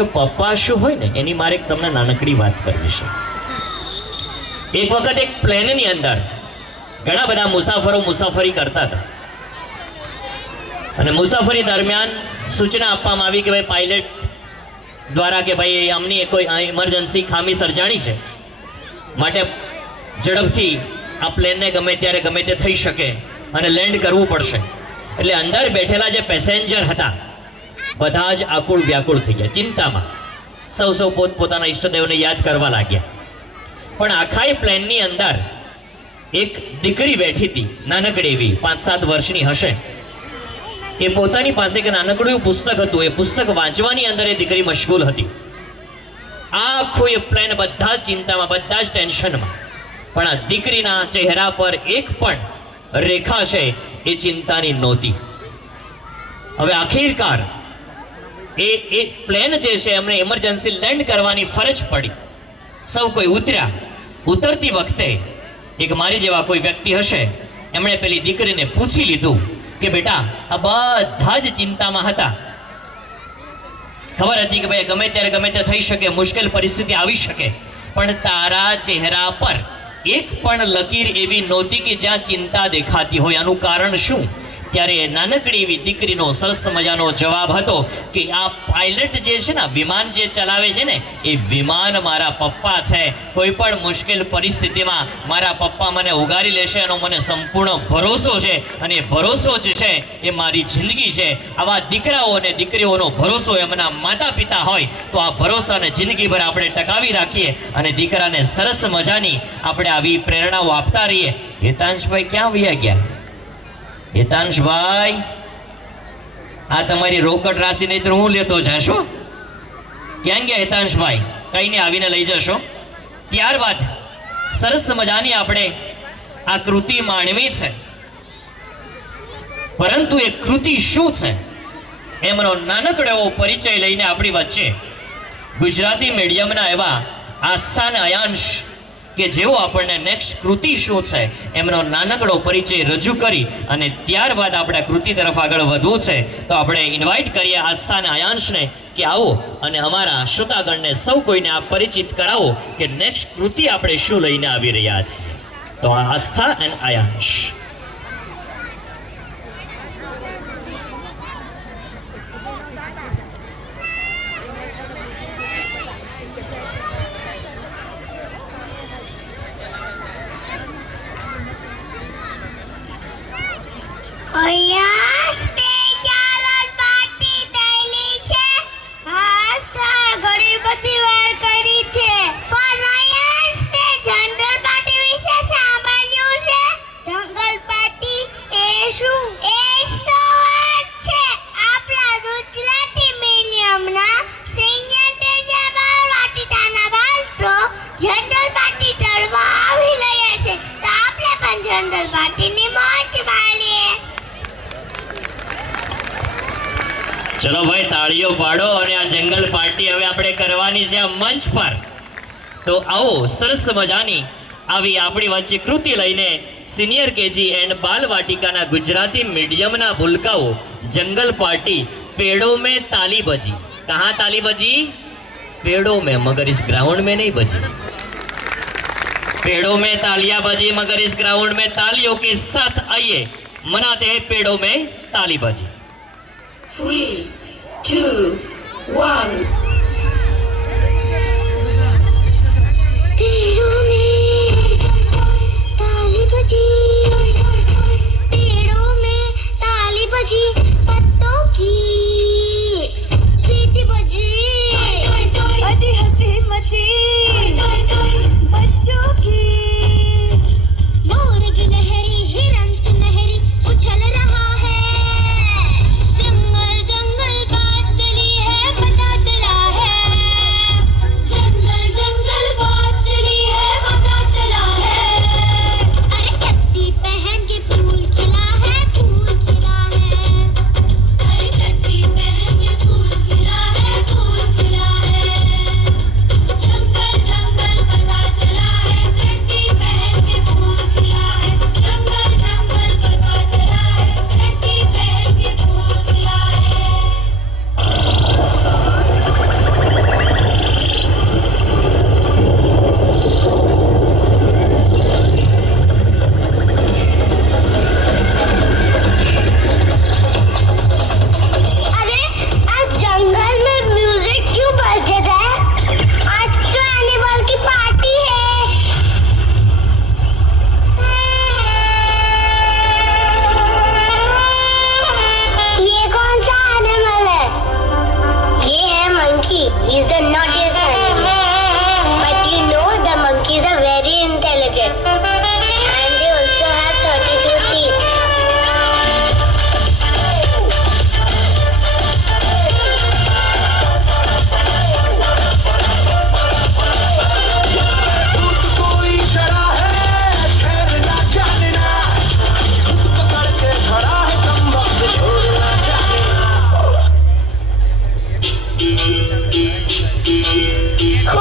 જો પપ્પા શું હોય ને એની મારે એક તમને નાનકડી વાત કરવી છે. એક વખત એક પ્લેનની અંદર ઘણા બધા મુસાફરો મુસાફરી કરતા હતા અને મુસાફરી દરમિયાન સૂચના આપવામાં આવી કે ભાઈ પાયલટ દ્વારા કે ભાઈ આમની કોઈ ઇમરજન્સી ખામી સર્જાણી છે, માટે ઝડપથી આ પ્લેનને ગમે ત્યારે ગમે તે થઈ શકે અને લેન્ડ કરવું પડશે. એટલે અંદર બેઠેલા જે પેસેન્જર હતા બધા જ આકુળ વ્યાકુળ થઈ ગયા, ચિંતામાં. સૌ પોતપોતાના ઈષ્ટદેવને યાદ કરવા લાગ્યા. પણ આખા પ્લેનની અંદર એક દીકરી બેઠી હતી, નાનકડી એવી 5-7 વર્ષની હશે. એ પોતાની પાસે એક નાનકડું એવું પુસ્તક હતું, એ પુસ્તક વાંચવાની અંદર એ દીકરી મશગુલ હતી. આખું એ પ્લેન બધા જ ચિંતામાં, બધા જ ટેન્શનમાં. પણ આ દીકરીના ચહેરા પર એક પણ રેખા છે એ ચિંતાની નહોતી. હવે આખિરકાર એ પ્લેન જે છે એમને ઇમરજન્સી લેન્ડ કરવાની ફરજ પડી. સૌ કોઈ ઉતર્યા. ઉતરતી વખતે એક મારી જેવા કોઈ વ્યક્તિ હશે, એમણે પેલી દીકરીને પૂછી લીધું કે બેટા, આ બધા જ ચિંતામાં હતા, ખબર હતી કે ભાઈ ગમે ત્યારે ગમે તે થઈ શકે, મુશ્કેલ પરિસ્થિતિ આવી શકે, પણ તારા ચહેરા પર એક પણ લકીર એવી નહોતી કે જ્યાં ચિંતા દેખાતી હોય. આનું કારણ શું? ત્યારે નાનકડી એવી દીકરીનો સરસ મજાનો જવાબ હતો કે આ પાયલટ જે છે ને, વિમાન જે ચલાવે છે ને, એ વિમાન મારા પપ્પા છે. કોઈ પણ મુશ્કેલ પરિસ્થિતિમાં મારા પપ્પા મને ઉગારી લેશે એનો મને સંપૂર્ણ ભરોસો છે, અને એ ભરોસો જ છે એ મારી જિંદગી છે. આવા દીકરાઓ અને દીકરીઓનો ભરોસો એમના માતા પિતા હોય તો આ ભરોસાને જિંદગીભર આપણે ટકાવી રાખીએ અને દીકરાને સરસ મજાની આપણે આવી પ્રેરણાઓ આપતા રહીએ. હેતાંશભાઈ ક્યાં વયા ગયા? હેતાંશભાઈ, આ તમારી રોકડ રાશિ નહીં તો હું લેતો જશો. ક્યાં ગયા હેતાંશભાઈ? કઈને આવીને લઈ જશો. ત્યારબાદ સરસ મજાની આપણે આ કૃતિ માણવી છે, પરંતુ એ કૃતિ શું છે એમનો નાનકડો એવો પરિચય લઈને આપણી વચ્ચે ગુજરાતી મીડિયમના એવા આસ્થા અને અયાંશ કે જેઓ આપણને નેક્સ્ટ કૃતિ શું છે એમનો નાનકડો પરિચય રજૂ કરી અને ત્યારબાદ આપણે કૃતિ તરફ આગળ વધવું છે. તો આપણે ઇન્વાઇટ કરીએ આસ્થા અને અયાંશને કે આવો અને અમારા શ્રોતાગણને સૌ કોઈને આ પરિચિત કરાવો કે નેક્સ્ટ કૃતિ આપણે શું લઈને આવી રહ્યા છીએ. તો આસ્થા અને અયાંશ. ચલો ભાઈ, તાળીઓ પાડો. અને આ જંગલ પાર્ટી હવે આપણે કરવાની છે આ મંચ પર. તો આવો સરસ મજાની આવી આપણી વચ્ચે કૃતિ લઈને સિનિયર કેજી એન્ડ બાલ વાટિકાના ગુજરાતી મીડિયમના ભૂલકાઓ જંગલ પાર્ટી पेड़ों में ताली बजी. कहाँ ताली बजी? पेड़ों में, मगर इस ग्राउंड में नहीं बजी. पेड़ों में तालियां बजी मगर इस ग्राउंड में तालियों के साथ आइए मनाते हैं पेड़ों में ताली बजी. 3, 2, 1. पेड़ों में ताली बजी, पेड़ों में ताली बजी, पत्तों की सीटी बजी, अजी हंसी मची बच्चों की, मोर की लहरी हिरन सुनहरी उछल रहा है, जंगल जंगल बात चली है, पता चला हो